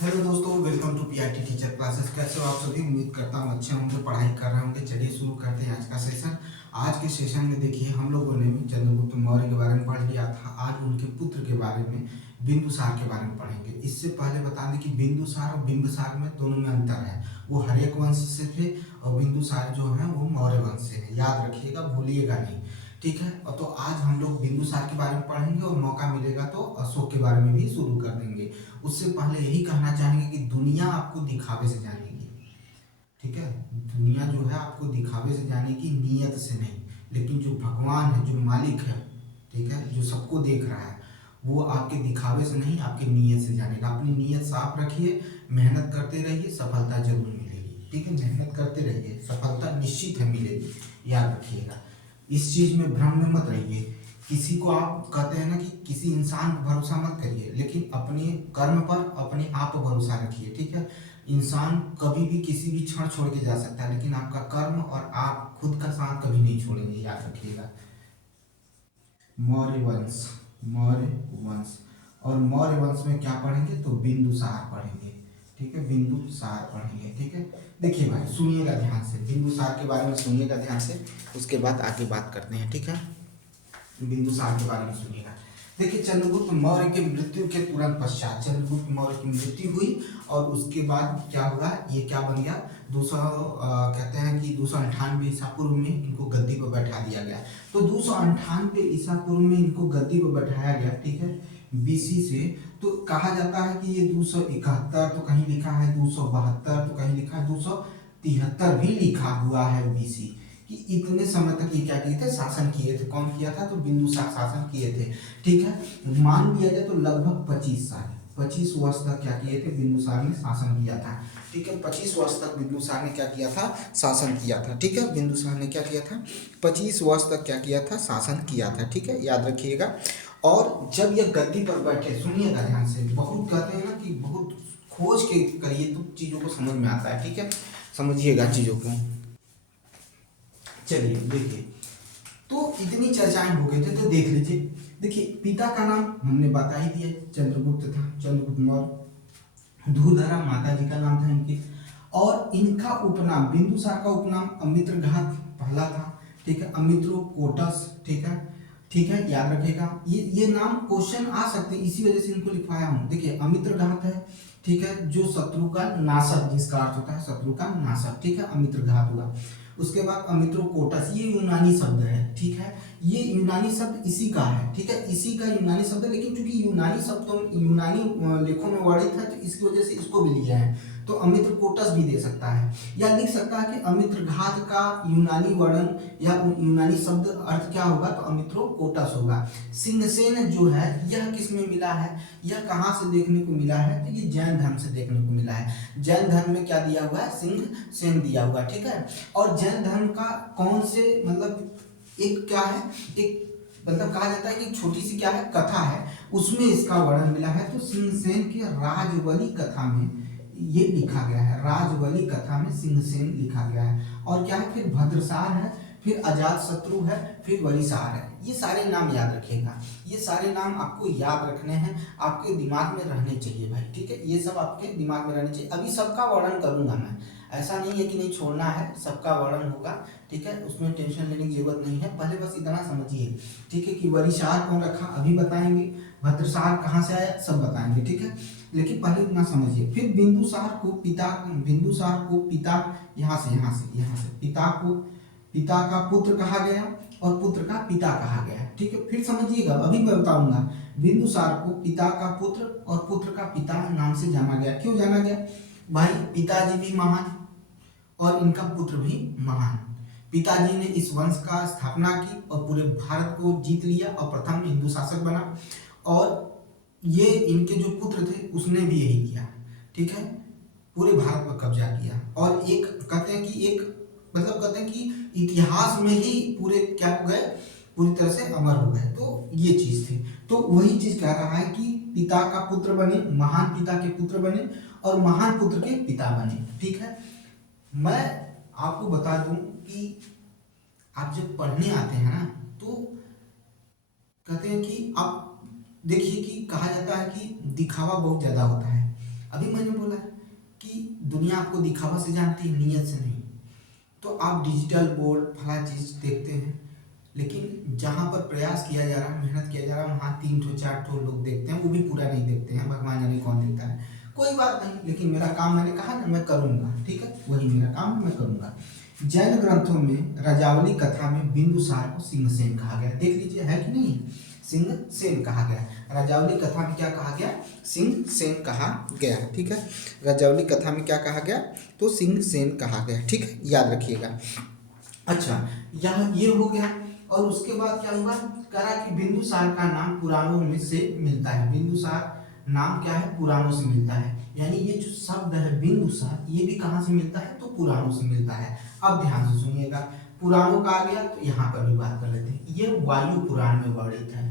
Hello दोस्तों, welcome to PIT teacher classes. कैसे हो आप सभी? उम्मीद करता हूँ अच्छे होंगे, पढ़ाई कर रहे होंगे। चलिए शुरू करते हैं आज का सेशन। आज के सेशन में देखिए, हम लोगों ने चंद्रगुप्त मौर्य के बारे में पढ़ लिया था। आज उनके पुत्र के बारे में, बिंदुसार के बारे में पढ़ेंगे। इससे पहले बता दें कि बिंदुसार और बिंबिसार में दोनों में अंतर है। वो हर्यक वंश से थे और बिंदुसार जो है वो मौर्य वंश से है। याद रखिएगा, भूलिएगा नहीं। ठीक है, और तो आज हम लोग बिंदुसार के बारे में पढ़ेंगे और मौका मिलेगा तो अशोक के बारे में भी शुरू कर देंगे। उससे पहले यही कहना चाहेंगे कि दुनिया आपको दिखावे से जानेगी। ठीक है, दुनिया जो है आपको दिखावे से जानेगी, नीयत से नहीं। लेकिन जो भगवान है, जो मालिक है, ठीक है, जो सबको देख रहा है, वो आपके दिखावे से नहीं, आपके नीयत से जानेगा। अपनी नीयत साफ रखिए, मेहनत करते रहिए, सफलता जरूर मिलेगी। ठीक है, मेहनत करते रहिए, सफलता निश्चित है मिलेगी। याद रखिएगा, इस चीज में भ्रम में मत रहिए। किसी को आप कहते हैं ना कि किसी इंसान पर भरोसा मत करिए, लेकिन अपने कर्म पर, अपने आप पर भरोसा रखिए। ठीक है, इंसान कभी भी किसी भी क्षण छोड़ के जा सकता है, लेकिन आपका कर्म और आप खुद का साथ कभी नहीं छोड़ेंगे। याद रखिएगा। मौर्य वंश, मौर्य वंश, और मौर्य वंश में क्या पढ़ेंगे तो बिंदुसार पढ़ेंगे। ठीक है, बिंदुसार पढ़ेंगे। ठीक है, देखिए भाई, सुनिएगा ध्यान से, बिंदुसार के बारे में सुनिएगा ध्यान से, उसके बाद आगे बात करते हैं। ठीक है, बिंदुसार के बारे में सुनिएगा। देखिए, चंद्रगुप्त मौर्य की मृत्यु के तुरंत पश्चात चंद्रगुप्त मौर्य की मृत्यु हुई और उसके बाद क्या हुआ, ये क्या बन गया, 200 कहते हैं कि 298 ईसा पूर्व में इनको गद्दी पर बैठा दिया गया। तो 298 ईसा पूर्व में इनको गद्दी पर बैठाया गया। ठीक है, बीसी से। तो कहा जाता है कि ये 271 तो कहीं लिखा है, 272 तो कहीं लिखा है, 273 भी लिखा हुआ है बीसी, कि इतने समय तक ये क्या किए थे, शासन किए थे। कौन किया था तो बिंदुसार शासन किए थे। ठीक है, मान लिया जाए तो लगभग 25 साल, 25 वर्ष तक क्या किए थे, बिंदुसार ने शासन किया था। ठीक है, 25 वर्ष तक बिंदुसार ने क्या किया था, शासन किया था। ठीक है, बिंदुसार ने क्या किया था, 25 वर्ष तक क्या किया था, शासन किया था। ठीक है, याद रखिएगा। और जब ये गद्दी पर बैठे, सुनिएगा ध्यान से, बहुत कहते हैं ना कि बहुत खोज के करिए तो चीजों को समझ में आता है। ठीक है, समझिएगा चीजों को। चलिए देखिए, तो इतनी चर्चाएं हो गई थे, तो देख लीजिए। देखिए, पिता का नाम हमने बता ही दिया, चंद्रगुप्त था, चंद्रगुप्त मौर्य। धूधरा माता जी का नाम था इनके। और इनका उपनाम, बिंदुसार का उपनाम अमित्रघात पहला था। ठीक है, अमित्रोकोटस। ठीक है, ठीक है, याद रखिएगा। ये नाम क्वेश्चन आ सकते हैं, इसी वजह से इनको लिखवाया हूँ। देखिए, अमित्रघात है, ठीक है, जो शत्रु का नाशक, जिसका अर्थ होता है शत्रु का नाशक। ठीक है, अमित्रघात हुआ। उसके बाद अमित्रोकोटस, ये यूनानी शब्द है। ठीक है, ये यूनानी शब्द इसी का है। ठीक है, इसी का यूनानी शब्द है, लेकिन चूंकि यूनानी शब्द तो यूनानी लेखों में वर्णित है, तो इसकी वजह से इसको भी लिया है। तो अमित्रकोटस भी दे सकता है, या लिख सकता है कि अमित्रघात का यूनानी वर्णन या यूनानी शब्द अर्थ क्या होगा, तो अमित्रोकोटस होगा। सिंहसेन जो है, यह किस में मिला है, यह कहाँ से देखने को मिला है, तो ये जैन धर्म से देखने को मिला है। जैन धर्म में क्या दिया हुआ है, सिंहसेन दिया हुआ। ठीक है, और जैन धर्म का कौन से, मतलब एक क्या है, एक मतलब कहा जाता है कि छोटी सी क्या है, कथा है, उसमें इसका वर्णन मिला है। तो सिंहसेन के राजवली कथा में ये लिखा गया है, राजवली कथा में सिंहसेन लिखा गया है। और क्या है, फिर भद्रसार है, फिर अजातशत्रु है, फिर वलिसार है। ये सारे नाम याद रखिएगा, ये सारे नाम आपको याद रखने हैं, आपके दिमाग में रहने चाहिए भाई। ठीक है, ये सब आपके दिमाग में रहने चाहिए। अभी सबका वर्णन करूंगा मैं, ऐसा नहीं है कि नहीं छोड़ना है, सबका वर्णन होगा। ठीक है, उसमें टेंशन लेने की जरूरत नहीं है, पहले बस इतना समझिए। ठीक है, कि वलिसार कौन रखा अभी बताएंगे, भद्रसार कहाँ से आया सब बताएंगे। ठीक है, लेकिन पहले इतना समझिए। फिर बिंदुसार को पिता, बिंदुसार को पिता, यहाँ से पिता को, पिता का पुत्र कहा गया और पुत्र का पिता कहा गया। ठीक है, फिर समझिएगा, अभी मैं बताऊंगा। बिंदुसार को पिता का पुत्र और पुत्र का पिता नाम से जाना गया। क्यों जाना गया भाई, पिताजी भी महान और इनका पुत्र भी महान। पिताजी ने इस वंश का स्थापना की और पूरे भारत को जीत लिया और प्रथम हिंदू शासक बना। और ये इनके जो पुत्र थे उसने भी यही किया। ठीक है, पूरे भारत पर कब्जा किया। और एक कहते हैं कि एक, मतलब कहते हैं कि इतिहास में ही पूरे क्या हो गए, पूरी तरह से अमर हो गए। तो ये चीज थी। तो वही चीज कह रहा है कि पिता का पुत्र बने, महान पिता के पुत्र बने और महान पुत्र के पिता बने। ठीक है, मैं आपको बता दूं कि आप जब पढ़ने आते हैं ना, तो कहते हैं कि आप देखिए कि कहा जाता है कि दिखावा बहुत ज्यादा होता है। अभी मैंने बोला कि दुनिया आपको दिखावा से जानती है, नियत से नहीं। तो आप डिजिटल बोर्ड फला चीज देखते हैं, लेकिन जहाँ पर प्रयास किया जा रहा है, मेहनत किया जा रहा है, वहाँ 3 ठो 4 ठो लोग देखते हैं, वो भी पूरा नहीं देखते हैं, भगवान जाने कौन देखता है। कोई बात नहीं, लेकिन मेरा काम, मैंने कहा ना मैं करूँगा, ठीक है, वही मेरा काम है, मैं करूँगा। जैन ग्रंथों में रजावली कथा में बिंदुसार को सिंहसेन कहा गया, देख लीजिए है कि नहीं, सिंहसेन कहा गया। रजावली कथा में क्या कहा गया, सिंहसेन कहा गया, ठीक है। रजावली कथा में क्या कहा गया, तो सिंहसेन कहा गया, ठीक है, याद रखिएगा। अच्छा, यहाँ ये हो गया। और उसके बाद क्या हुआ, कहा कि बिंदुसार का नाम पुराणों में से मिलता है। बिंदुसार नाम क्या है, पुराणों से मिलता है। यानी ये जो शब्द है बिंदुसार, ये भी कहाँ से मिलता है, तो पुराणों से मिलता है। अब ध्यान से सुनिएगा, पुराणों का आ गया तो यहाँ पर भी बात कर लेते हैं। ये वायु पुराण में वर्णित है।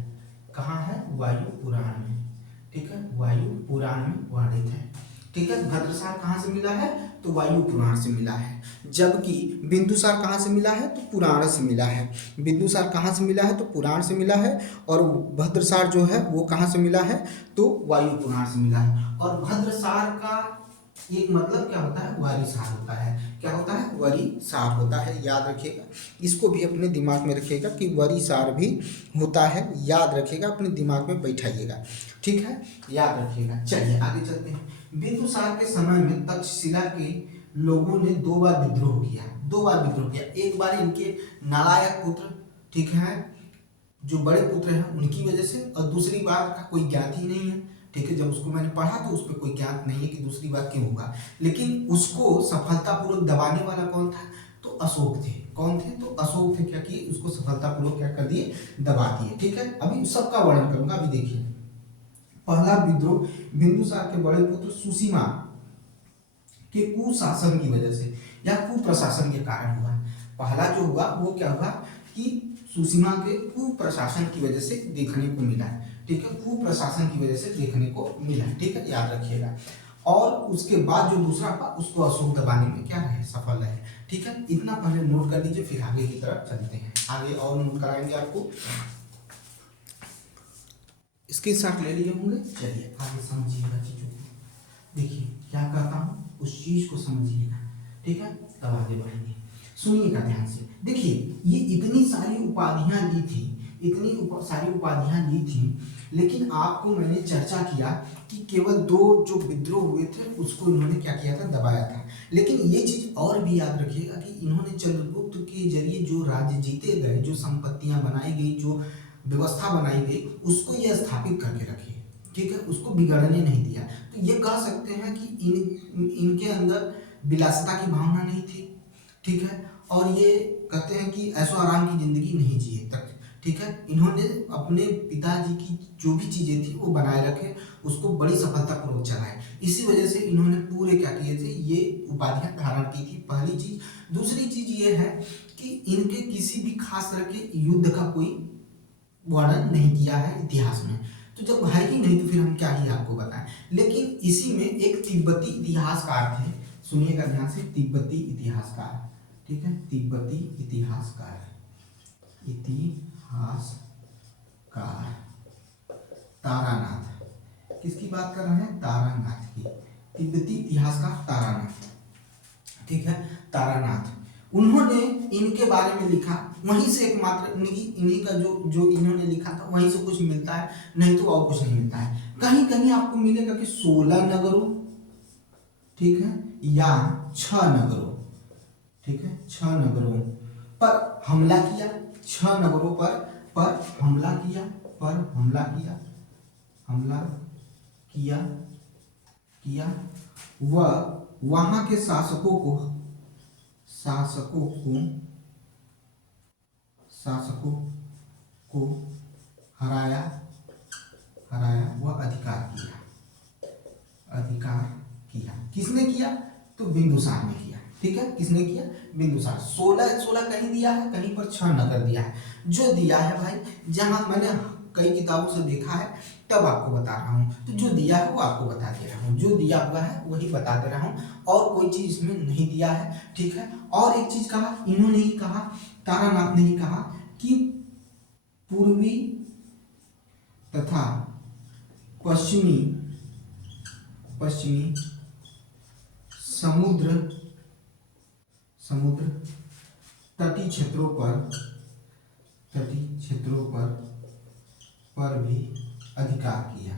कहाँ है, वायु पुराण में, ठीक है, वायु पुराण में वर्णित है, ठीक है। भद्रसार कहाँ से मिला है, तो वायु पुराण से मिला है। जबकि बिंदुसार कहाँ से मिला है, तो पुराण से मिला है। बिंदुसार कहाँ से मिला है, तो पुराण से मिला है। और भद्रसार जो है वो कहाँ से मिला है, तो वायु पुराण से मिला है। और भद्रसार का एक मतलब क्या होता है, वारिसार होता है। क्या होता है, वरिसार होता है, याद रखिएगा। इसको भी अपने दिमाग में रखिएगा कि वरिसार भी होता है, याद रखिएगा, अपने दिमाग में बैठाइएगा, ठीक है, याद रखिएगा। चलिए आगे चलते हैं। बिंदुसार के समय में तक्षशिला के लोगों ने 2 बार विद्रोह किया, 2 बार विद्रोह किया। एक बार इनके नालायक पुत्र, ठीक है, जो बड़े पुत्र हैं उनकी वजह से, और दूसरी बार का कोई ज्ञात ही नहीं है, ठीक है। जब उसको मैंने पढ़ा तो उस पर कोई ज्ञात नहीं है कि दूसरी बार क्यों होगा, लेकिन उसको सफलतापूर्वक दबाने वाला कौन था, तो अशोक थे। कौन थे, तो अशोक थे। क्या किए, उसको सफलतापूर्वक क्या कर दिए, दबा दिए, ठीक है। अभी सबका वर्णन करूंगा, अभी देखिए। पहला विद्रोह बिंदुसार के बड़े पुत्र सुसीमा के कुशासन की वजह से या कुप्रशासन के कारण हुआ। पहला जो हुआ वो क्या हुआ कि सुसीमा के कुप्रशासन की वजह से देखने को मिला, ठीक है, कुप्रशासन की वजह से देखने को मिला, ठीक है, याद रखिएगा। और उसके बाद जो दूसरा हुआ उसको अशोक दबाने में क्या रहे, सफल रहे, ठीक है। इतना पहले नोट कर लीजिए, फिर आगे की तरफ चलते हैं। आगे और नोट कराएंगे आपको, इसके साथ ले लिए होंगे। चलिए आगे समझिएगा चीजों को। देखिए क्या कहता हूँ, उस चीज को समझिएगा, ठीक है, तब आगे बढ़ेंगे। सुनिएगा ध्यान से। देखिए ये इतनी सारी उपाधियां ली थी, इतनी सारी उपाधियां ली थी, लेकिन आपको मैंने चर्चा किया कि केवल 2 जो विद्रोह हुए थे उसको इन्होंने क्या किया था, दबाया था। लेकिन ये चीज और भी याद रखिएगा कि इन्होंने चंद्रगुप्त के जरिए जो राज्य जीते गए, जो संपत्तियां बनाई गई, जो व्यवस्था बनाई गई, उसको ये स्थापित करके रखे, ठीक है, उसको बिगड़ने नहीं दिया। तो ये कह सकते हैं कि इनके अंदर विलासिता की भावना नहीं थी, ठीक है। और ये कहते हैं कि ऐशो आराम की जिंदगी नहीं जिए तक, ठीक है। इन्होंने अपने पिताजी की जो भी चीजें थी वो बनाए रखे, उसको बड़ी सफलतापूर्वक चलाए। इसी वजह से इन्होंने पूरे क्या किए थे, ये उपाधियां धारण की थी, पहली चीज। दूसरी चीज ये है कि इनके किसी भी खास तरह के युद्ध का कोई वर्णन नहीं किया है इतिहास में। तो जब है ही नहीं तो फिर हम क्या ही आपको बताएं। लेकिन इसी में एक तिब्बती इतिहासकार थे, सुनिएगा ध्यान से, तिब्बती इतिहासकार, ठीक है, तिब्बती इतिहासकार, तारानाथ। किसकी बात कर रहे हैं, तारानाथ की, तिब्बती इतिहासकार तारानाथ, ठीक है, तारानाथ। उन्होंने इनके बारे में लिखा, वहीं से एकमात्र इन्हीं का जो इन्होंने लिखा था वहीं से कुछ मिलता है, नहीं तो और कुछ नहीं मिलता है। कहीं कहीं आपको मिलेगा कि 16 नगरों, ठीक है, या 6 नगरों, ठीक है, 6 नगरों पर हमला किया, 6 नगरों पर हमला किया, हमला किया वह वहां के शासकों को हराया, वह अधिकार किया। किसने किया, तो बिंदुसार ने किया, ठीक है, किसने किया, बिंदुसार। 16 कहीं दिया है, कहीं पर 6 नगर दिया है। जो दिया है भाई, जहां मैंने कई किताबों से देखा है तब आपको बता रहा हूँ, तो जो दिया है वो आपको बता दे रहा हूँ, जो दिया हुआ है वही बता दे रहा हूँ, और कोई चीज इसमें नहीं दिया है, ठीक है। और एक चीज कहा, इन्होंने ही कहा, तारानाथ ने ही कहा कि पूर्वी तथा पश्चिमी पश्चिमी समुद्र तटीय क्षेत्रों पर भी अधिकार किया,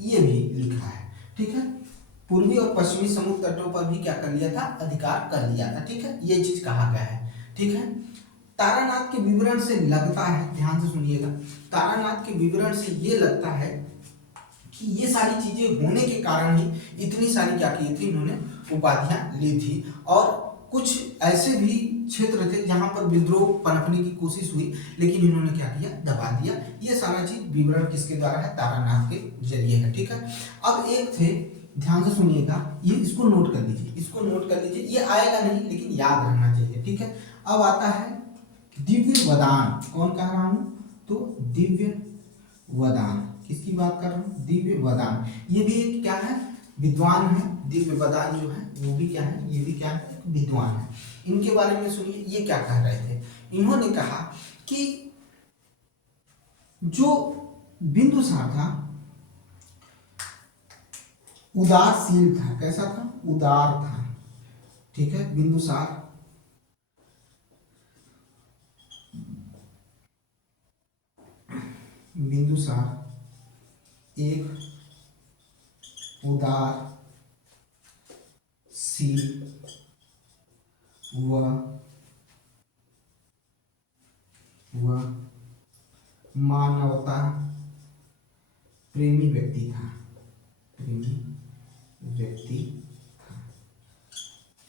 ये भी लिखा है। ठीक है, पूर्वी और पश्चिमी समुद्र तटों पर भी क्या कर लिया था, अधिकार कर लिया था। ठीक है, ये चीज कहा गया है। ठीक है, तारानाथ के विवरण से लगता है, ध्यान से सुनिएगा, तारानाथ के विवरण से ये लगता है कि ये सारी चीजें होने के कारण ही इतनी सारी क्या की थी इन्होंने उपाधियां ली थी। और कुछ ऐसे भी क्षेत्र थे जहां पर विद्रोह पनपने की कोशिश हुई, लेकिन इन्होंने क्या किया, दबा दिया। ये सारा चीज विवरण किसके द्वारा है, तारानाथ के जरिए है। ठीक है, अब एक थे, ध्यान से सुनिएगा, ये इसको नोट कर लीजिए, ये आएगा नहीं लेकिन याद रहना चाहिए। ठीक है, अब आता है दिव्य वदान। कौन कह रहा हूं, तो दिव्य वदान, किसकी बात कर रहा हूं, दिव्य वदान। ये भी एक क्या है, विद्वान है। दिव्य वदान जो है वो भी क्या है, ये भी क्या है, विद्वान है। इनके बारे में सुनिए, ये क्या कह रहे थे, इन्होंने कहा कि जो बिंदुसार था उदारशील था। कैसा था, उदार था। ठीक है, बिंदुसार एक उदारशील व मानवता प्रेमी व्यक्ति था।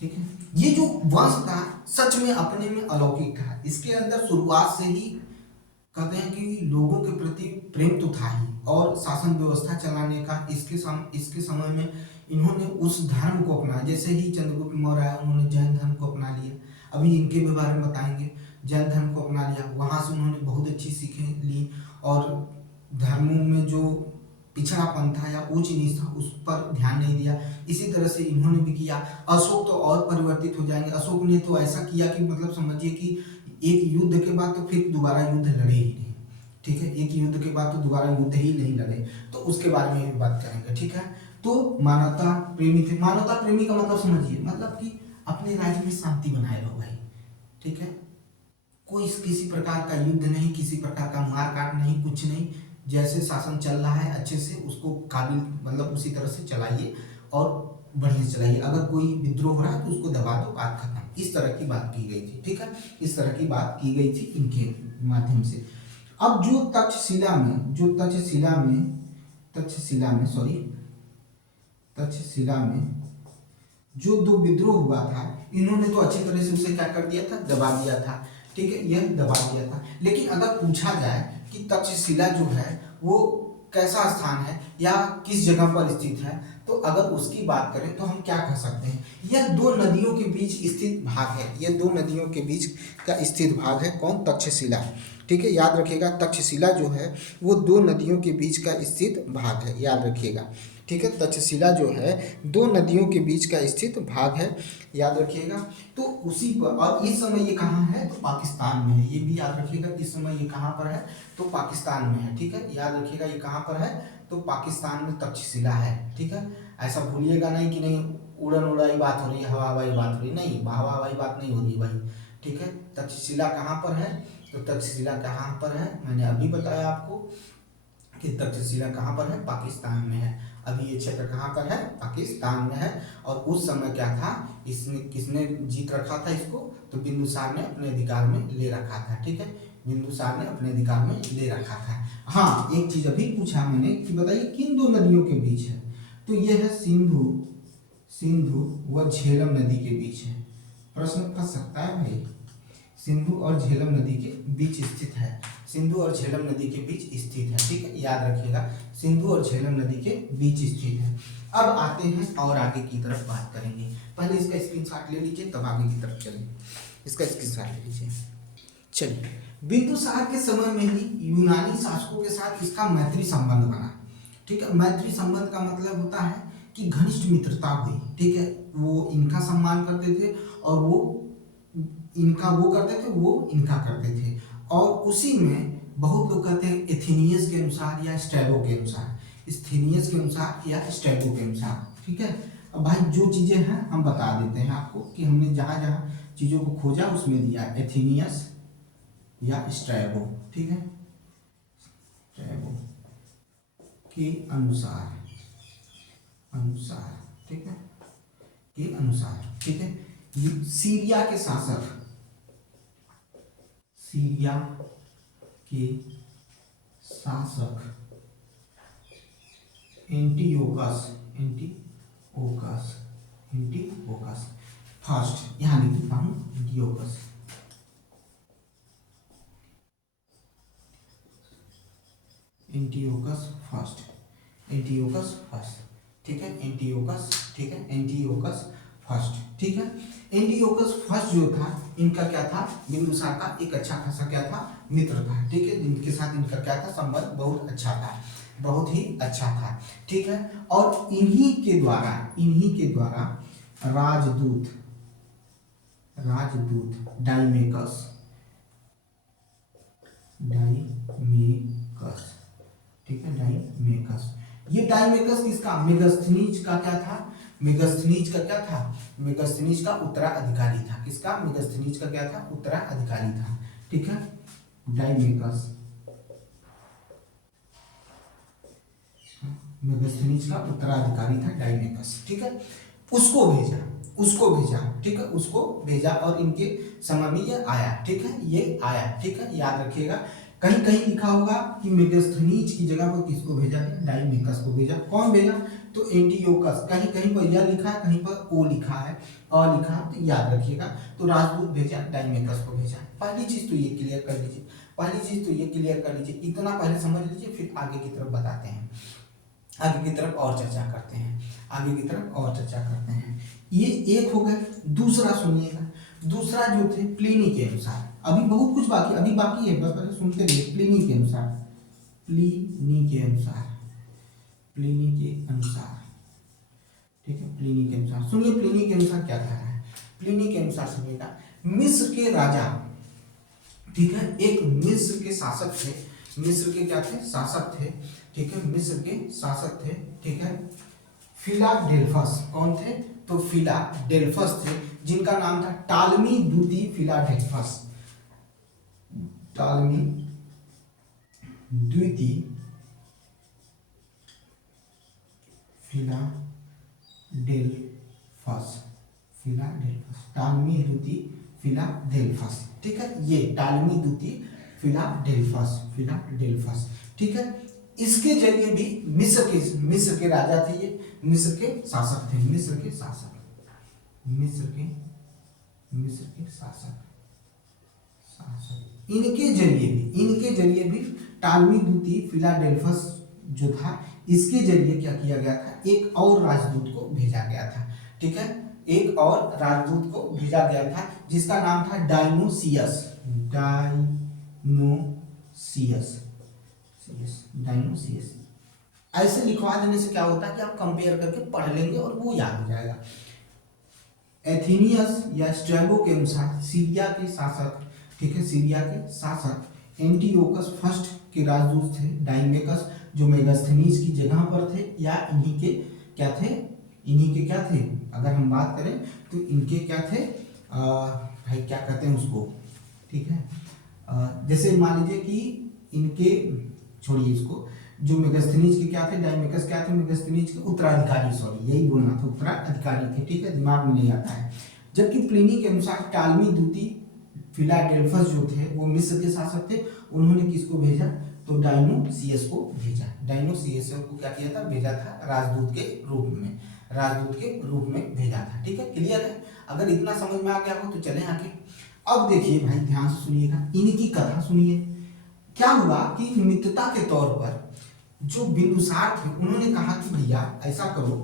ठीक है, ये जो वंश था सच में अपने में अलौकिक था। इसके अंदर शुरुआत से ही कहते हैं कि लोगों के प्रति प्रेम तो था ही, और शासन व्यवस्था चलाने का इसके समय में इन्होंने उस धर्म को अपनाया। जैसे ही चंद्रगुप्त मौर्य आया, उन्होंने जैन धर्म को अपना लिया। अभी इनके भी बारे में बताएंगे, जैन धर्म को अपना लिया, वहां से उन्होंने बहुत अच्छी सीखें ली, और धर्मों में जो पिछड़ापन था या ऊंच नीच था उस पर ध्यान नहीं दिया। इसी तरह से इन्होंने भी किया। अशोक तो और परिवर्तित हो जाएंगे। अशोक ने तो ऐसा किया कि मतलब समझिए कि एक युद्ध के बाद तो फिर दोबारा युद्ध लड़े ही नहीं। ठीक है, एक युद्ध के बाद तो दोबारा युद्ध ही नहीं लड़े, तो उसके बारे में भी बात करेंगे। ठीक है, तो मानवता प्रेमी थे। मानवता प्रेमी का मतलब समझिए, मतलब कि अपने राज्य में शांति बनाए रहो भाई। ठीक है, कोई किसी प्रकार का युद्ध नहीं, किसी प्रकार का मारकाट नहीं, कुछ नहीं। जैसे शासन चल रहा है अच्छे से उसको काबिल मतलब उसी तरह से चलाइए और बढ़िया से चलाइए। अगर कोई विद्रोह हो रहा है तो उसको दबा दो, बात खत्म। इस तरह की बात की गई थी। ठीक है, इस तरह की बात की गई थी इनके माध्यम से। अब जो तक्षशिला में जो दो विद्रोह हुआ था, इन्होंने तो अच्छी तरह से उसे क्या कर दिया था, दबा दिया था। ठीक है, यह दबा दिया था। लेकिन अगर पूछा जाए कि तक्षशिला जो है वो कैसा स्थान है या किस जगह पर स्थित है, तो अगर उसकी बात करें तो हम क्या कह सकते हैं, यह दो नदियों के बीच स्थित भाग है। यह दो नदियों के बीच का स्थित भाग है। कौन, तक्षशिला। ठीक है, याद रखिएगा, तक्षशिला जो है वो दो नदियों के बीच का स्थित भाग है, याद रखिएगा। ठीक है, तक्षशिला जो है दो नदियों के बीच का स्थित भाग है, याद रखिएगा। तो उसी पर, और इस समय ये कहाँ है, तो पाकिस्तान में है। ये भी याद रखिएगा, इस समय ये कहाँ पर है, तो पाकिस्तान में है। ठीक है, याद रखिएगा, ये कहाँ पर है, तो पाकिस्तान में तक्षशिला है। ठीक है, ऐसा भूलिएगा नहीं कि नहीं उड़न उड़ाई बात हो रही है, हवा हवाई बात हो रही, नहीं, हवा हवाई बात नहीं हो रही भाई। ठीक है, तक्षशिला कहाँ पर है, तो तक्षशिला कहाँ पर है, मैंने अभी बताया आपको कि तक्षशिला कहाँ पर है, पाकिस्तान में है। अभी ये क्षेत्र कहाँ पर है, पाकिस्तान में है। और उस समय क्या था, किसने जीत रखा था इसको, तो बिंदुसार ने अपने अधिकार में ले रखा था। ठीक है, बिंदुसार ने अपने अधिकार में ले रखा था। हाँ, एक चीज अभी पूछा मैंने कि बताइए किन दो नदियों के बीच है, तो यह है सिंधु व झेलम नदी के बीच है। प्रश्न फंस सकता है भाई, सिंधु और झेलम नदी के बीच स्थित है। सिंधु और झेलम नदी के बीच स्थित है। ठीक है, याद रखिएगा, सिंधु और झेलम नदी के बीच स्थित है। अब आते हैं और आगे की तरफ बात करेंगे। पहले इसका स्क्रीनशॉट ले लीजिए, तब आगे की तरफ चलेंगे। इसका स्क्रीनशॉट ले लीजिए। चलिए, बिंदुसार के समय में ही यूनानी शासकों के साथ इसका मैत्री संबंध बना। ठीक है, मैत्री संबंध का मतलब होता है कि घनिष्ठ मित्रता हुई। ठीक है, वो इनका सम्मान करते थे और वो इनका वो करते थे, वो इनका करते थे। और उसी में बहुत लोग कहते हैं एथेनियस के अनुसार या स्ट्रैबो के अनुसार, एथेनियस के अनुसार या स्ट्रैबो के अनुसार, ठीक है। अब भाई जो चीजें हैं हम बता देते हैं आपको कि हमने जहां जहां चीजों को खोजा उसमें दिया एथेनियस या स्ट्रैबो, ठीक है, स्ट्रैबो के अनुसार, ठीक है, के अनुसार, ठीक है। सीरिया के शासक, सीरिया के शासक एंटियोकस फर्स्ट, यहां लिख देता हूं एंटियोकस, एंटियोकस फर्स्ट, ठीक है, एंटियोकस, ठीक है, एंटियोकस फर्स्ट, ठीक है। एंटियोकस फर्स्ट जो था इनका क्या था, बिंदुसार का एक अच्छा खासा क्या था, मित्र था, ठीक है, जिनके साथ इनका क्या था, संबंध बहुत अच्छा था, बहुत ही अच्छा था, ठीक है। और इन्हीं के द्वारा राजदूत डाइमेकस, ठीक है, डाइमेकस, ये डाइमेकस किसका, मेगास्थनीज का क्या था, मेगास्थनीज का क्या था, मेगास्थनीज का उत्तराधिकारी था, किसका, मेगास्थनीज का क्या था, उत्तराधिकारी था, ठीक है, डाइमेकस, मेगास्थनीज का उत्तराधिकारी था डाइमेकस, ठीक है। उसको भेजा, ठीक है, उसको भेजा और इनके समय में ये आया, ठीक है, ये आया, ठीक है, याद रखिएगा। कहीं कहीं लिखा होगा कि मेगास्थनीज की जगह पर किसको भेजा गया, डाइमेकस को भेजा, कौन भेजा, तो एंटियोकस, कहीं कहीं पर यह लिखा है, कहीं पर ओ लिखा है, अ लिखा है, तो याद रखिएगा। तो राजदूत भेजा, डाइमेकस को भेजा। पहली चीज तो ये क्लियर कर लीजिए, इतना पहले समझ लीजिए, फिर आगे की तरफ बताते हैं, आगे की तरफ और चर्चा करते हैं, ये एक हो गया। दूसरा सुनिएगा, दूसरा जो थे प्लिनी के अनुसार, अभी बहुत कुछ बाकी है, बस पहले सुनते रहिए। प्लिनी के अनुसार, ठीक है, प्लिनी के अनुसार सुनिए, प्लिनी के अनुसार क्या कह रहा है, प्लिनी के अनुसार सुनिएगा। मिस्र के राजा, ठीक है, एक मिस्र के शासक थे, मिस्र के क्या थे, शासक थे, ठीक है, मिस्र के शासक थे, ठीक है, फिलाडेल्फस, कौन थे, तो फिलाडेल्फस थे, जिनका नाम था टालमी द्वितीय फिलाडेल्फस, टालमी द्वितीय फिलाडेल्फस, ठीक है, ये टालमी द्वितीय फिलाडेल्फस, ठीक है। इसके जरिए भी मिस्र के राजा थे, ये मिस्र के शासक थे, मिस्र के शासक, इनके जरिए भी टालमी द्वितीय फिलाडेल्फस जो था, इसके जरिए क्या किया गया था, एक और राजदूत को भेजा गया था, ठीक है, एक और राजदूत को भेजा गया था, जिसका नाम था डायनोसियस, ऐसे लिखवा देने से क्या होता है कि आप कंपेयर करके पढ़ लेंगे और वो याद हो जाएगा। एथेनियस या स्ट्रैबो के अनुसार सीरिया के शासक, ठीक है, सीरिया के शासक एंटियोकस फर्स्ट के राजदूत थे डाइमेकस, जो मेगास्थनीज की जगह पर थे, या इन्हीं के क्या थे, अगर हम बात करें तो इनके क्या थे, भाई क्या कहते हैं उसको, ठीक है, जैसे मान लीजिए कि इनके, छोड़िए इसको, जो मेगास्थनीज के क्या थे, डाइमेकस क्या थे, मेगास्थनीज के उत्तराधिकारी, सॉरी यही बोलना था, उत्तराधिकारी थे, ठीक है, दिमाग में नहीं आता है। जबकि प्लिनी के अनुसार टालमी द्वितीय फिलाडेल्फस जो थे वो मिस्र के शासक थे, उन्होंने किसको भेजा, तो डायनोसियस को भेजा, डायनोसियस को क्या किया था, भेजा था राजदूत के रूप में भेजा था, ठीक है, क्लियर है। अगर इतना समझ में आ गया हो तो चले आगे। अब देखिए भाई, ध्यान से सुनिएगा, इनकी कथा सुनिए। क्या हुआ कि मित्रता के तौर पर जो बिंदुसार थे, उन्होंने कहा कि भैया ऐसा करो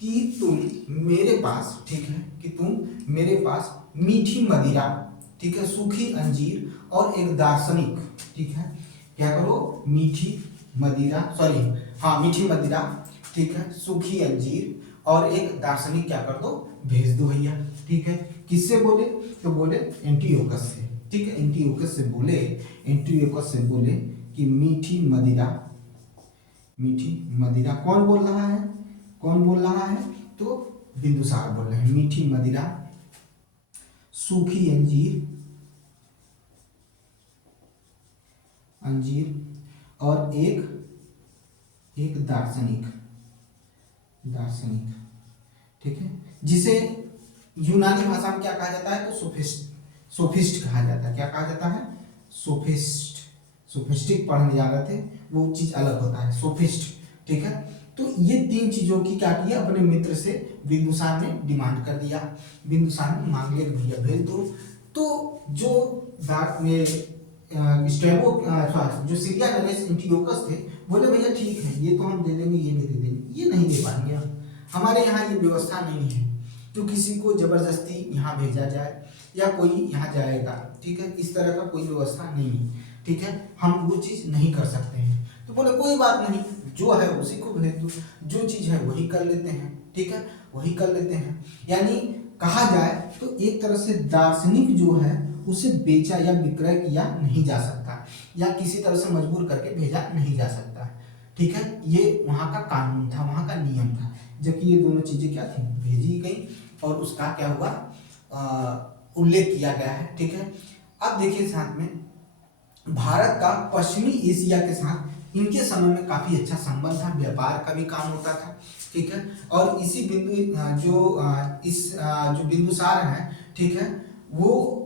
कि तुम मेरे पास, ठीक है, कि तुम मेरे पास मीठी मदिरा, ठीक है, सूखी अंजीर और एक दार्शनिक, ठीक है, क्या करो, मीठी मदिरा, ठीक है, सूखी अंजीर और एक दार्शनिक क्या कर दो, भेज दो भैया, ठीक है। किससे बोले, तो बोले एंटियोकस से, ठीक है, एंटियोकस से बोले कि मीठी मदिरा, मीठी मदिरा कौन बोल रहा है, कौन बोल रहा है, तो बिंदुसार बोल रहे हैं। मीठी मदिरा, सूखी अंजीर, अंजीर और एक दार्शनिक, दार्शनिक, ठीक है, जिसे यूनानी भाषा में क्या कहा जाता है, तो सोफिस्ट, सोफिस्ट कहा जाता है। क्या कहा जाता है, सोफिस्ट। सोफिस्टिक पढ़ने जा रहे थे, वो चीज अलग होता है, सोफिस्ट, ठीक है। तो ये तीन चीजों की क्या किया, अपने मित्र से बिंदुसार ने डिमांड कर दिया। बिंदुसार ने मांग लिया कि भैया भेज दो। तो जो स्टेबो जो सीरिया गणेश एंटियोकस थे, बोले भैया ठीक है, ये तो हम दे देंगे, ये भी दे देंगे, ये नहीं दे पाएंगे, हमारे यहाँ ये व्यवस्था नहीं है तो किसी को जबरदस्ती यहाँ भेजा जाए या कोई यहाँ जाएगा, ठीक है, इस तरह का कोई व्यवस्था नहीं है, ठीक है, हम वो चीज़ नहीं कर सकते हैं। तो बोले कोई बात नहीं, जो है उसी को भेज दो, जो चीज़ है वही कर लेते हैं, ठीक है, वही कर लेते हैं। यानी कहा जाए तो एक तरह से दार्शनिक जो है उसे बेचा या विक्रय किया नहीं जा सकता, या किसी तरह से मजबूर करके भेजा नहीं जा सकता, ठीक है। ये वहाँ का कानून था, वहाँ का नियम था। जबकि ये दोनों चीजें क्या थी, भेजी गई और उसका क्या हुआ, उल्लेख किया गया है, ठीक है। अब देखिए साथ में भारत का पश्चिमी एशिया के साथ इनके समय में काफी अच्छा संबंध था, व्यापार का भी काम होता था, ठीक है। और इसी बिंदु जो बिंदुसार है, ठीक है, वो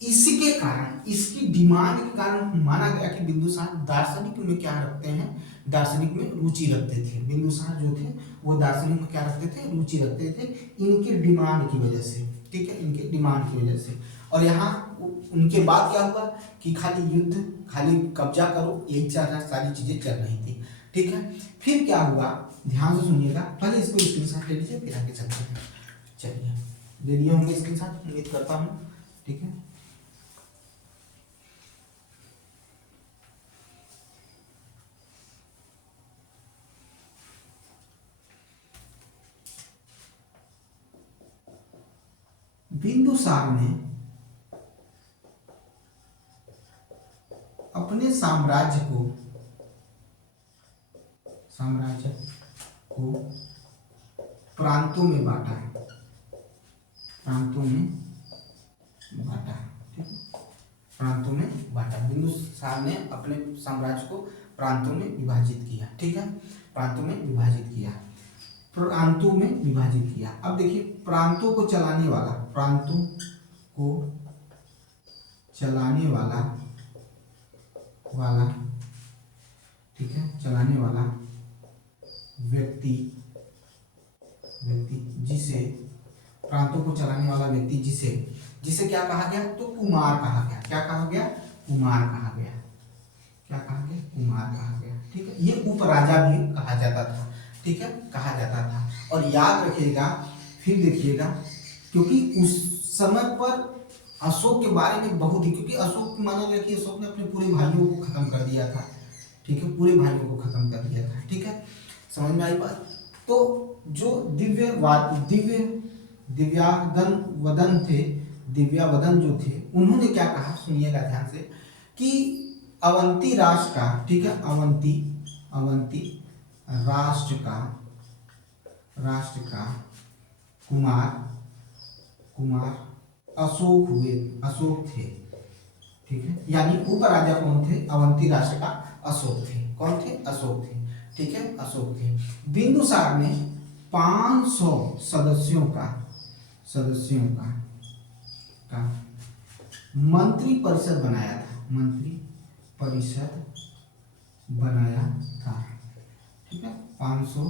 इसके कारण, इसकी डिमांड के कारण माना गया कि बिंदुसार दार्शनिक में क्या रखते हैं, दार्शनिक में रुचि रखते थे। बिंदुसार जो थे वो दार्शनिक में क्या रखते थे, रुचि रखते थे, इनके डिमांड की वजह से, ठीक है, इनके डिमांड की वजह से। और यहाँ उनके बाद क्या हुआ कि खाली युद्ध, खाली कब्जा करो, यही सारी चीजें चल रही थी, ठीक है। फिर क्या हुआ, ध्यान से सुनिएगा, पहले इसको स्क्रीनशॉट ले लीजिए, फिर आगे चलते हैं। चलिए, ले लिए होंगे स्क्रीनशॉट, उम्मीद करता हूँ, ठीक है। बिंदुसार ने अपने साम्राज्य को प्रांतों में बांटा, प्रांतों में बांटा, ठीक है, प्रांतों में बांटा। बिंदुसार ने अपने साम्राज्य को प्रांतों में विभाजित किया, ठीक है, प्रांतों में विभाजित किया, प्रांतों में विभाजित किया। अब देखिए, प्रांतों को चलाने वाला, प्रांतों को चलाने वाला, ठीक है, चलाने वाला व्यक्ति, जिसे, प्रांतों को चलाने वाला व्यक्ति जिसे क्या कहा गया, तो कुमार कहा गया। क्या कहा गया, कुमार कहा गया। क्या कहा गया, कुमार कहा गया, ठीक है। ये उपराजा भी कहा जाता था, ठीक है, कहा जाता था। और याद रखिएगा, फिर देखिएगा, क्योंकि उस समय पर अशोक के बारे में बहुत ही, क्योंकि अशोक माना गया कि अशोक ने अपने पूरे भाइयों को खत्म कर दिया था, ठीक है, पूरे भाइयों को खत्म कर दिया था, ठीक है, समझ में आई बात। तो जो दिव्यावदन जो थे, उन्होंने क्या कहा, सुनिएगा ध्यान से, कि अवंती राष्ट्र का, ठीक है, अवंती राष्ट्र का कुमार अशोक थे, ठीक है। यानी उपराजा कौन थे, अवंती राष्ट्र का अशोक थे। कौन थे, अशोक थे, ठीक है, अशोक थे। बिंदुसार ने 500 सदस्यों का मंत्री परिषद बनाया था, ठीक है, 500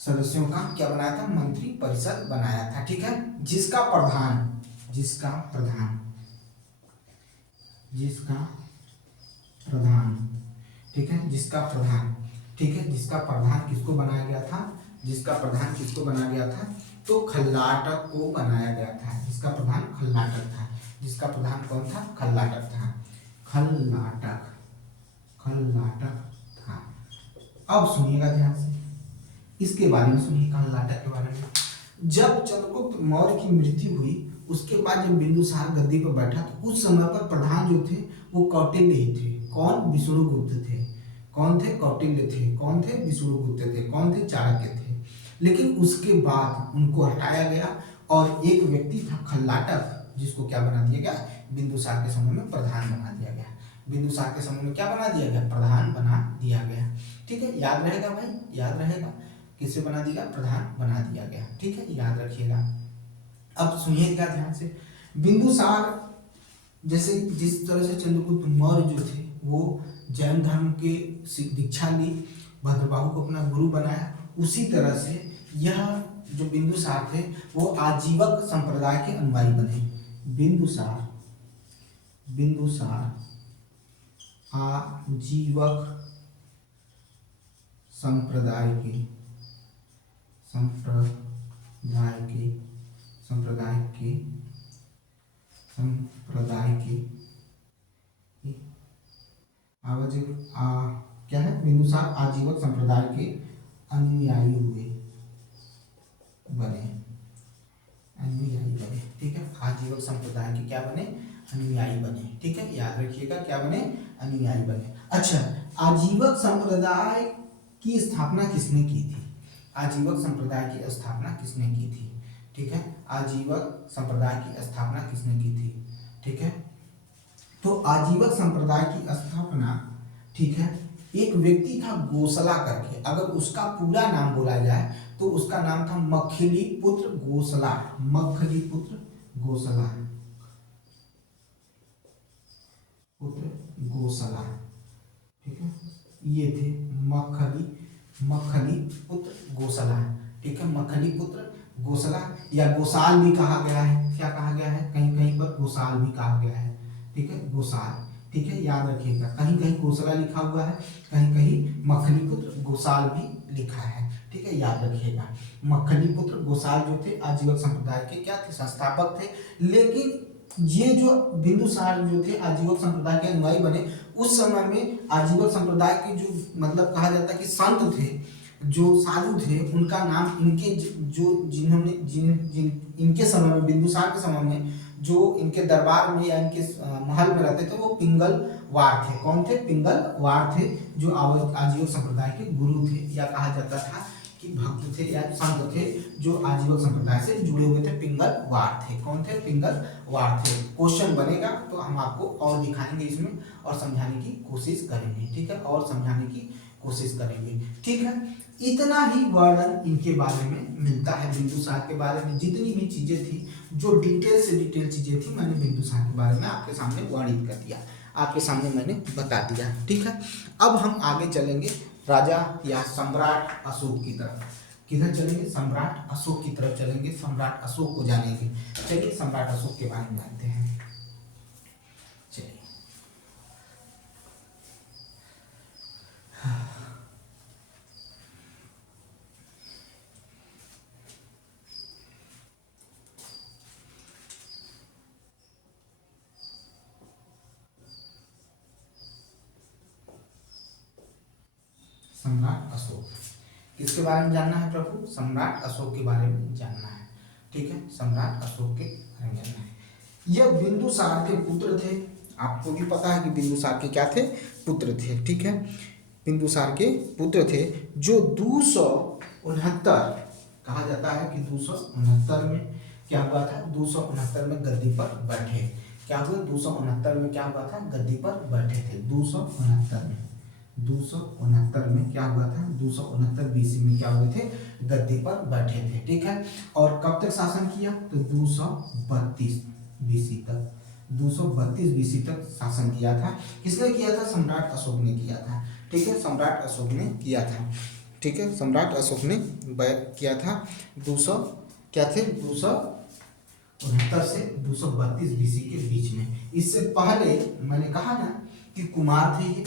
सदस्यों का क्या बनाया था, मंत्री परिषद बनाया था, ठीक है, जिसका प्रधान, ठीक है, जिसका प्रधान किसको बनाया गया था, तो खल्लाटक को बनाया गया था। जिसका प्रधान खल्लाटक था, जिसका प्रधान कौन था, खल्लाटक था, खल्लाटक था। अब सुनिएगा ध्यान से, इसके बारे में सुनिए, खल्लाटक के बारे में। जब चंद्रगुप्त मौर्य की मृत्यु हुई, उसके बाद जब बिंदुसार गद्दी पर बैठा, तो उस समय पर प्रधान जो थे वो कौटिल्य ही थे। कौन? विष्णुगुप्त थे। कौन थे? कौटिल्य थे। कौन थे? विष्णुगुप्त थे। कौन थे? चाणक्य थे। लेकिन उसके बाद उनको हटाया गया और एक व्यक्ति था खल्लाटक, जिसको क्या बना दिया गया? बिंदुसार के समय में प्रधान बना दिया गया। बिंदुसार के समय में क्या बना दिया गया? प्रधान बना दिया गया। ठीक है, याद रहेगा भाई, याद रहेगा। किसे बना दिया? प्रधान बना दिया गया। ठीक है, याद रखिएगा। अब सुनिएगा ध्यान से। बिंदुसार जैसे जिस तरह से चंद्रगुप्त मौर्य जो थे वो जैन धर्म के दीक्षा ली, भद्रबाहु को अपना गुरु बनाया, उसी तरह से यह जो बिंदुसार थे वो आजीवक संप्रदाय के अनुयायी बने। बिंदुसार आजीवक संप्रदाय के क्या है? बिंदुसार आजीवक संप्रदाय के अनुयायी बने। ठीक है, आजीवक संप्रदाय के क्या बने? अनुयायी बने। ठीक है, याद रखिएगा, क्या बने? अनुयायी बने। अच्छा, आजीवक संप्रदाय की स्थापना किसने की थी? आजीवक संप्रदाय की स्थापना किसने की थी? ठीक है, आजीवक संप्रदाय की स्थापना किसने की थी? ठीक है, तो आजीवक संप्रदाय की स्थापना, ठीक है, एक व्यक्ति था गोसला करके। अगर उसका पूरा नाम बोला जाए तो उसका नाम था मखिलीपुत्र गोसला। मखिलीपुत्र गोसला। ठीक है, ये थे मखलीपुत्र गोसला। ठीक है, मखलीपुत्र गोसला, या गोसाल भी कहा गया है। क्या कहा गया है? कहीं कहीं पर गोसाल भी कहा गया है। ठीक है, गोसाल। ठीक है, याद रखिएगा, कहीं कहीं गोसला लिखा हुआ है, कहीं कहीं मखलीपुत्र गोसाल भी लिखा है। ठीक है, याद रखिएगा। मखलीपुत्र गोसाल जो थे आजीवक संप्रदाय के क्या थे? संस्थापक थे। लेकिन ये जो बिंदुसार जो थे आजीवक संप्रदाय के अनुयायी बने, उस समय में आजीवक संप्रदाय के जो मतलब कहा जाता है कि संत थे, जो साधु थे, उनका नाम इनके जो जिन्होंने इनके समय में, बिंदुसार के समय में जो इनके दरबार में या इनके महल में रहते थे वो पिंगलवार थे। कौन थे? पिंगलवार थे, जो आजीवक संप्रदाय के गुरु थे, या कहा जाता था कि भक्त थे या संत थे जो आजीवक संप्रदाय से जुड़े हुए थे, पिंगलवार थे। कौन थे? पिंगलवार थे। क्वेश्चन बनेगा तो हम आपको और दिखाएंगे इसमें और समझाने की कोशिश करेंगे। ठीक है, और समझाने की कोशिश करेंगे। ठीक है, इतना ही वर्णन इनके बारे में मिलता है। बिंदुसार के बारे में जितनी भी चीजें थी, जो डिटेल से डिटेल चीजें थी, मैंने बिंदुसार के बारे में आपके सामने वर्णित कर दिया, आपके सामने मैंने बता दिया। ठीक है, अब हम आगे चलेंगे राजा या सम्राट अशोक की तरफ। किधर चलेंगे? सम्राट अशोक की तरफ चलेंगे, सम्राट अशोक को जानेंगे। चलिए सम्राट अशोक के बारे में जानते हैं। चलिए, सम्राट अशोक किसके बारे में जानना है प्रभु? सम्राट अशोक के बारे में जानना है। ठीक है, सम्राट अशोक के बारे में जानना है। यह बिंदुसार के पुत्र थे। आपको भी पता है कि बिंदुसार के क्या थे? पुत्र थे। ठीक है, बिंदुसार के पुत्र थे, जो 269 कहा जाता है कि 269 में क्या हुआ था? 269 में गद्दी पर बैठे। क्या हुआ? 269 में क्या हुआ था? गद्दी पर बैठे थे। 269 में क्या हुआ था? 269 BC में क्या हुए थे? गद्दी पर बैठे थे। ठीक है, और कब तक शासन किया? तो 232 BC तक, 232 BC तक शासन किया था। किसने किया था? सम्राट अशोक ने किया था। ठीक है, सम्राट अशोक ने किया था। ठीक है, सम्राट अशोक ने किया था। 200 क्या थे? 269 से 232 BC के बीच में। इससे पहले मैंने कहा ना कि कुमार थे ये।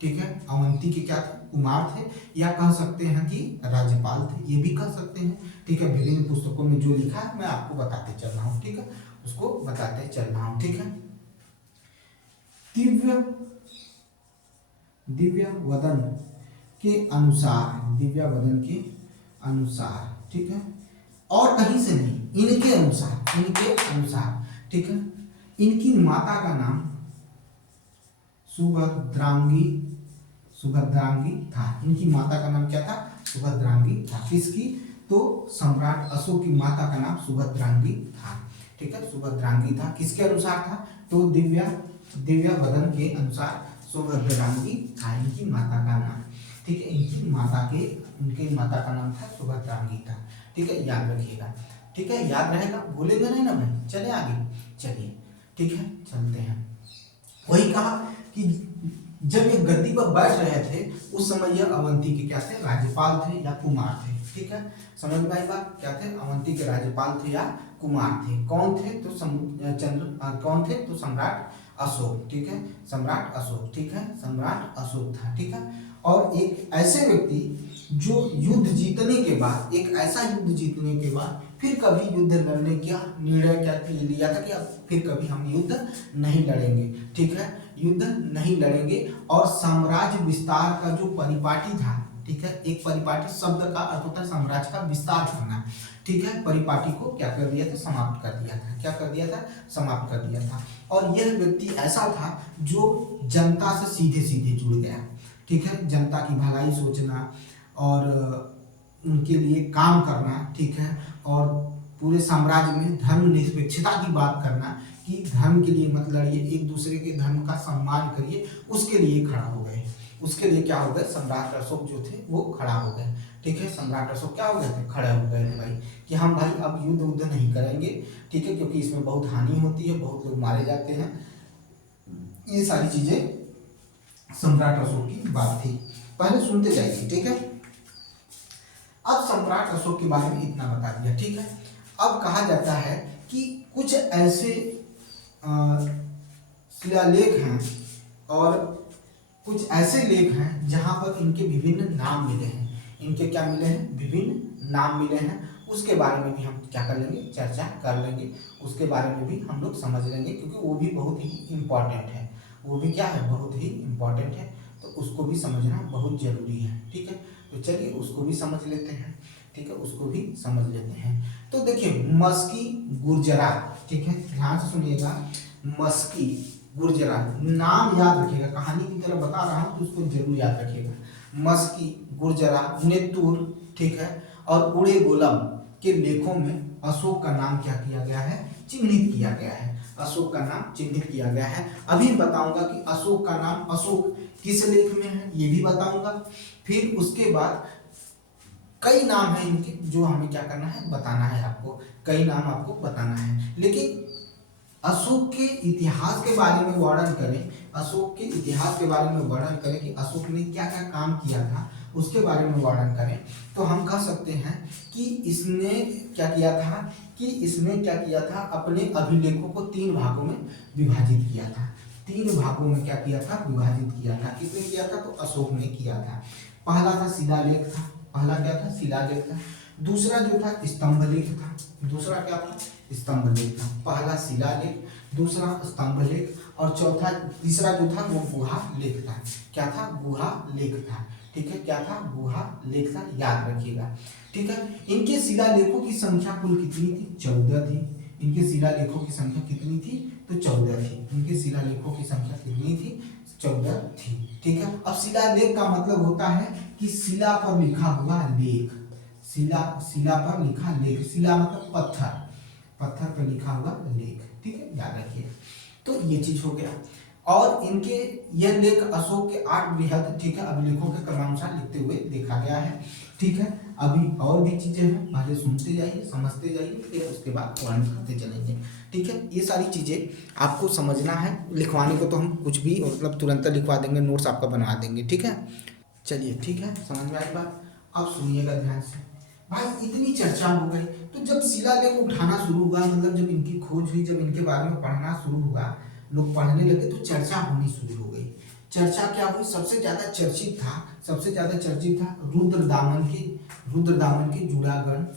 ठीक है, अवंती के क्या थे? कुमार थे, या कह सकते हैं कि राज्यपाल थे, ये भी कह सकते हैं। ठीक है, विभिन्न पुस्तकों में जो लिखा है मैं आपको बताते चल रहा हूँ। ठीक है, उसको बताते चल रहा हूँ। ठीक है, दिव्य वदन के अनुसार, ठीक है, और कहीं से नहीं, इनके अनुसार। ठीक है, इनकी माता का नाम सुभद्रांगी, सुभद्रांगी था। इनकी माता का नाम क्या था? सुभद्रांगी था। किसकी? तो सम्राट अशोक की माता का नाम सुभद्रांगी था। ठीक है, सुभद्रांगी था। किसके अनुसार था? तो दिव्यवदन के अनुसार सुभद्रांगी था इनकी माता का नाम। ठीक है, इनकी माता का नाम था सुभद्रांगी था। ठीक है, याद रखिएगा। ठीक है, याद रहेगा, भूलेंगे नहीं ना भाई। चले आगे, चलिए। ठीक है, चलते हैं। वही कहा कि जब ये गद्दी पर बैठ रहे थे उस समय ये अवंती के क्या थे? राज्यपाल थे या कुमार थे। ठीक है, समझ में आई बात? क्या थे? अवंती के राज्यपाल थे या कुमार थे। कौन थे? तो कौन थे? तो सम्राट अशोक। ठीक है, सम्राट अशोक। ठीक है, सम्राट अशोक था। ठीक है, और एक ऐसे व्यक्ति जो युद्ध जीतने के बाद, एक ऐसा युद्ध जीतने के बाद फिर कभी युद्ध लड़ने का निर्णय क्या लिया था कि अब फिर कभी हम युद्ध नहीं लड़ेंगे। ठीक है, युद्ध नहीं लड़ेंगे। और साम्राज्य विस्तार का जो परिपाटी था, ठीक है, एक परिपाटी शब्द का अर्थ होता है साम्राज्य का विस्तार करना। ठीक है, परिपाटी को क्या कर दिया था? समाप्त कर दिया था। क्या कर दिया था? समाप्त कर दिया था। और यह व्यक्ति ऐसा था जो जनता से सीधे सीधे जुड़ गया। ठीक है, जनता की भलाई सोचना और उनके लिए काम करना। ठीक है, और पूरे साम्राज्य में धर्मनिरपेक्षता की बात करना कि धर्म के लिए मत लड़िए, एक दूसरे के धर्म का सम्मान करिए, उसके लिए खड़ा हो गए। उसके लिए क्या हो गए? सम्राट अशोक जो थे वो खड़ा हो गए। ठीक है, सम्राट अशोक क्या हो गए थे? खड़े हो गए थे भाई कि हम भाई अब युद्ध नहीं करेंगे। ठीक है, क्योंकि इसमें बहुत हानि होती है, बहुत लोग मारे जाते हैं। ये सारी चीजें सम्राट अशोक की बात थी। पहले सुनते जाइए। ठीक है, अब सम्राट अशोक के बारे में इतना बता दिया। ठीक है, अब कहा जाता है कि कुछ ऐसे शिलालेख हैं और कुछ ऐसे लेख हैं जहां पर इनके विभिन्न नाम मिले हैं। इनके क्या मिले हैं? विभिन्न नाम मिले हैं। उसके बारे में भी हम क्या कर लेंगे? चर्चा कर लेंगे। उसके बारे में भी हम लोग समझ लेंगे, क्योंकि वो भी बहुत ही इम्पोर्टेंट है। वो भी क्या है? बहुत ही इम्पोर्टेंट है, तो उसको भी समझना बहुत जरूरी है। ठीक है, तो चलिए उसको भी समझ लेते हैं। ठीक है, उसको भी समझ लेते हैं। तो देखिए, मस्की गुर्जरा। ठीक है, ध्यान से सुनिएगा। मस्की गुर्जरा, नाम याद रखिएगा, कहानी की तरह बता रहा हूं तो उसको जरूर याद रखिएगा। मस्की गुर्जरा, नेतुर, ठीक है, और उड़े गोलम के लेखों में अशोक का नाम क्या किया गया है? चिन्हित किया गया है। अशोक का नाम चिन्हित किया गया है। अभी बताऊंगा कि अशोक का नाम, अशोक किस लेख में है ये भी बताऊंगा। फिर उसके बाद कई नाम है इनके जो हमें क्या करना है? बताना है आपको। कई नाम आपको बताना है, लेकिन अशोक के इतिहास के बारे में वर्णन करें, अशोक के इतिहास के बारे में वर्णन करें कि अशोक ने क्या क्या काम किया था, उसके बारे में वर्णन करें, तो हम कह सकते हैं कि इसने क्या किया था? अपने अभिलेखों को 3 भागों में विभाजित किया था। 3 भागों में क्या किया था? विभाजित किया था। किसने किया था? तो अशोक ने किया था। पहला था शिलालेख था। पहला क्या था? शिलालेख था। दूसरा जो था स्तंभ लेख था। दूसरा क्या था? स्तंभ लेख था। पहला शिलालेख, दूसरा स्तंभ लेख, और चौथा तीसरा जो था वो गुहा लेख था। क्या था? गुहा लेख था। ठीक है, क्या था? गुहा लेख था। याद रखिएगा। ठीक है, इनके शिलालेखों की संख्या कुल कितनी थी? 14 थी। इनके शिलालेखों की संख्या कितनी थी? तो 14 थी। इनके शिलालेखों की संख्या कितनी थी? 14 थी। ठीक है, अब शिलालेख का मतलब होता है कि शिला पर लिखा हुआ लेख। शिला पर लिखा लेख। शिला मतलब पत्थर, पत्थर पर लिखा हुआ लेख। ठीक है, याद रखिए। तो ये चीज हो गया। और इनके यह लेख अशोक के 8 बृहद, ठीक है, अभिलेखों के क्रमानुसार लिखते हुए देखा गया है। ठीक है, अभी और भी चीजें हैं, पहले सुनते जाइए, समझते जाइए, फिर उसके बाद वर्णन करते चलेंगे। ठीक है, ये सारी चीजें आपको समझना है। लिखवाने को तो हम कुछ भी मतलब तुरंत लिखवा देंगे, नोट्स आपका बनवा देंगे। ठीक है, चलिए, ठीक है, समझ में आई बात? अब सुनिएगा ध्यान से। भाई इतनी चर्चा हो गई, तो जब शिलालेख उठाना शुरू हुआ, मतलब जब इनकी खोज हुई, जब इनके बारे में पढ़ना शुरू हुआ, लोग पढ़ने लगे, तो चर्चा होनी शुरू हो गई। चर्चा क्या हुई? सबसे ज्यादा चर्चित था रुद्रदामन के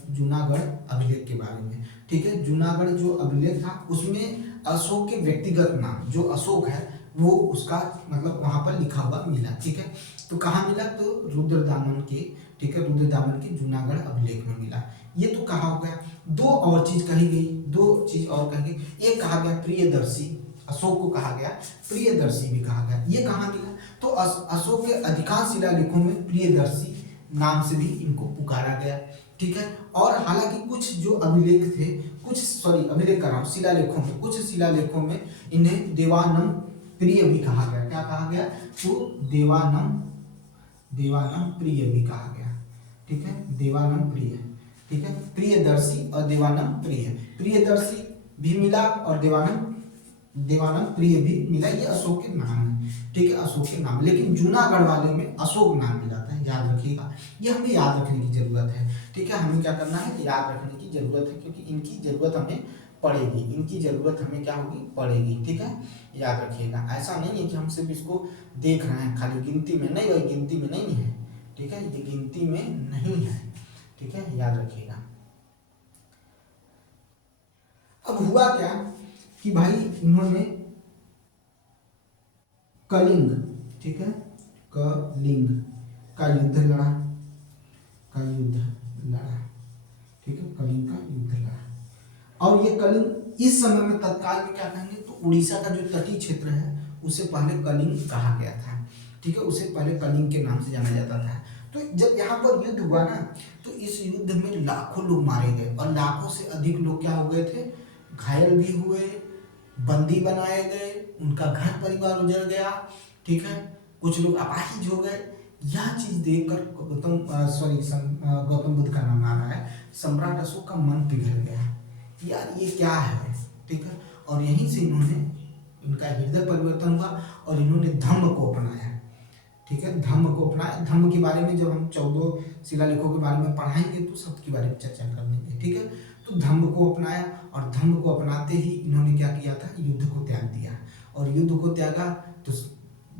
जूनागढ़ अभिलेख के बारे में। ठीक है, जूनागढ़ जो अभिलेख था उसमें अशोक के व्यक्तिगत नाम, जो अशोक है वो उसका मतलब वहां पर लिखा हुआ मिला। ठीक है, तो कहाँ मिला? तो रुद्रदामन के, ठीक है, रुद्रदामन के जूनागढ़ अभिलेख में मिला। ये तो कहा हो गया। 2 और चीज कही गई, 2 चीज और कही गई। एक कहा गया प्रियदर्शी, अशोक को कहा गया प्रियदर्शी भी कहा गया। ये कहाँ मिला? तो अशोक के अधिकांश शिलालेखों में प्रियदर्शी नाम से भी इनको पुकारा गया, ठीक है। और हालांकि कुछ जो अभिलेख थे, अभिलेख कर रहा हूँ, शिलालेखों में, कुछ शिलालेखों में इन्हें देवानम प्रिय भी कहा गया। क्या कहा गया? तो देवानम प्रिय भी कहा गया, ठीक है, देवानम प्रिय, ठीक है। प्रियदर्शी और देवानम प्रिय, प्रियदर्शी भी मिला और देवानम प्रिय भी मिला। ये अशोक के नाम है, ठीक है, अशोक के नाम। लेकिन जूनागढ़ वाले में अशोक नाम मिलाता है, याद रखिएगा, ये हमें याद रखने की जरूरत है, ठीक है। हमें क्या करना है? याद रखने की जरूरत है, क्योंकि इनकी जरूरत हमें पड़ेगी, इनकी जरूरत हमें क्या होगी? पड़ेगी, ठीक है, याद रखिएगा। ऐसा नहीं है कि हम सिर्फ इसको देख रहे हैं खाली, गिनती में नहीं, वही गिनती में नहीं है, ठीक है, ये गिनती में नहीं है, ठीक है, याद रखिएगा। अब हुआ क्या कि भाई इन्होंने कलिंग, ठीक है, कलिंग का युद्ध लड़ा, ठीक है, कलिंग का युद्ध लड़ा। और ये कलिंग इस समय में तत्काल में क्या कहेंगे? तो उड़ीसा का जो तटीय क्षेत्र है उसे पहले कलिंग कहा गया था, ठीक है, उसे पहले कलिंग के नाम से जाना जाता था। तो जब यहाँ पर युद्ध हुआ ना, तो इस युद्ध में लाखों लोग मारे गए और लाखों से अधिक लोग क्या हो गए थे? घायल भी हुए, बंदी बनाए गए, उनका घर परिवार उजड़ गया, ठीक है, कुछ लोग अपाहिज हो गए। यह चीज देखकर गौतम बुद्ध का नाम आ रहा है, सम्राट अशोक का मन पिघल गया, यार ये क्या है, ठीक है। और यहीं से इनका हृदय परिवर्तन हुआ और इन्होंने धम्म को अपनाया, ठीक है, धम्म को अपनाया। धम्म के बारे में जब हम 14 शिलालेखों के बारे में पढ़ाएंगे तो सबके बारे में चर्चा कर लेंगे, ठीक है। तो धम्म को अपनाया और धम्म को अपनाते ही इन्होंने क्या किया था? युद्ध को त्याग दिया। और युद्ध को त्यागा तो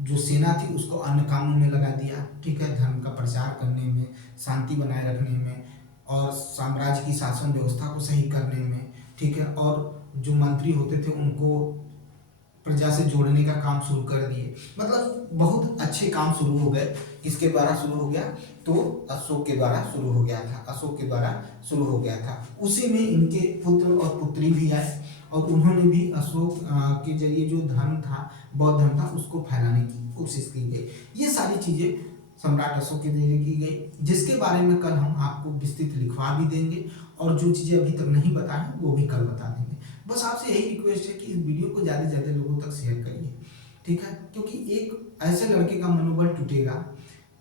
जो सेना थी उसको अन्य कामों में लगा दिया, ठीक है, धर्म का प्रचार करने में, शांति बनाए रखने में और साम्राज्य की शासन व्यवस्था को सही करने में, ठीक है। और जो मंत्री होते थे उनको प्रजा से जोड़ने का काम शुरू कर दिए। मतलब बहुत अच्छे काम शुरू हो गए। किसके द्वारा शुरू हो गया? तो अशोक के द्वारा शुरू हो गया था, अशोक के द्वारा शुरू हो गया था। उसी में इनके पुत्र और पुत्री भी आए और उन्होंने भी अशोक के जरिए जो धर्म था, बौद्ध धर्म था, उसको फैलाने की कोशिश की गई। ये सारी चीजें सम्राट अशोक के जरिए की गई, जिसके बारे में कल हम आपको विस्तृत लिखवा भी देंगे और जो चीजें अभी तक नहीं बताएं वो भी कल बता देंगे। बस आपसे यही रिक्वेस्ट है कि इस वीडियो को ज़्यादा से ज़्यादा लोगों तक शेयर करिए, ठीक है, क्योंकि एक ऐसे लड़के का मनोबल टूटेगा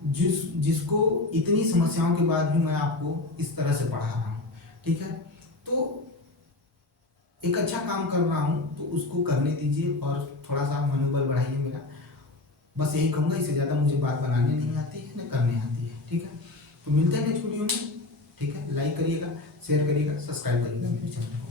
जिसको इतनी समस्याओं के बाद भी मैं आपको इस तरह से पढ़ा रहा हूँ, ठीक है। तो एक अच्छा काम कर रहा हूँ तो उसको करने दीजिए और थोड़ा सा मनोबल बढ़ाइए मेरा। बस यही कहूँगा, इससे ज़्यादा मुझे बात बनाने नहीं आती है न करने आती है, ठीक है। तो मिलते हैं नेक्स्ट वीडियो में, ठीक है। लाइक करिएगा, शेयर करिएगा, सब्सक्राइब करिएगा मेरे चैनल को।